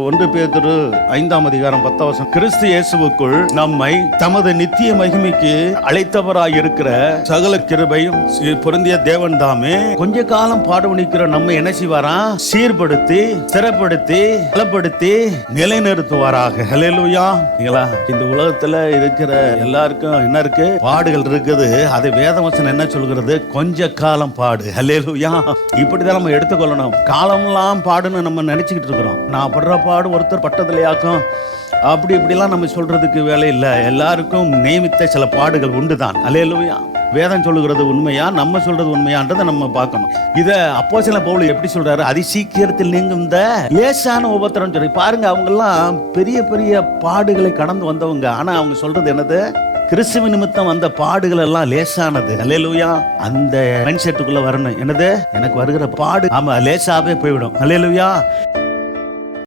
1 பேதுரு 5ஆம் அதிகாரம் 10ஆம் வசனம், கிறிஸ்து இயேசுவுக்குள் நம்மை தமது நித்திய மகிமைக்கு அழைத்தவராய் இருக்கிற சகல கிருபையும் பொருந்திய தேவன் தாமே கொஞ்ச காலம் பாடுபணிக்கிற நம்ம என்ன செய்வாரா? சீர்படுத்தி, ஸ்திரப்படுத்தி, பலப்படுத்தி நிலைநிறுத்துவாராக. ஹல்லேலூயா. இந்த உலகத்துல இருக்கிற எல்லாருக்கும் என்ன இருக்கு? பாடுகள் இருக்குது. அது வேதவசனம் என்ன சொல்கிறது? கொஞ்ச காலம் பாடு. ஹல்லேலூயா. இப்படிதான் நம்ம எடுத்துக்கொள்ளணும். காலம்லாம் பாடுன்னு நம்ம நினைச்சுக்கிட்டு இருக்கிறோம். நான் படுற பாடு ஒருத்தர் பட்டத்திலேயாக்கும் அப்படி இப்படிலாம் நம்ம சொல்றதுக்கு வேலை இல்லை. எல்லாருக்கும் நியமித்த சில பாடுகள் உண்டுதான். அல்லேலூயா. வேதம் சொல்லுகிறது உண்மையா, நம்ம சொல்றது உண்மையான்றதை நம்ம பார்க்கணும். இத அப்போஸ்தலன் பவுல் எப்படி சொல்றாரு? அதி சீக்கிரத்தில் நீங்கும் இந்த லேசான உபத்திரம் சொல்லி பாருங்க. அவங்க எல்லாம் பெரிய பெரிய பாடுகளை கடந்து வந்தவங்க. ஆனா அவங்க சொல்றது என்னது? கிறிஸ்துவ நிமித்தம் அந்த பாடுகள் எல்லாம் லேசானது. அல்லேலூயா. அந்த மைண்ட் செட்டுக்குள்ள வரணும். என்னது? எனக்கு வருகிற பாடு ஆமா லேசாவே போய்விடும். அல்லேலூயா.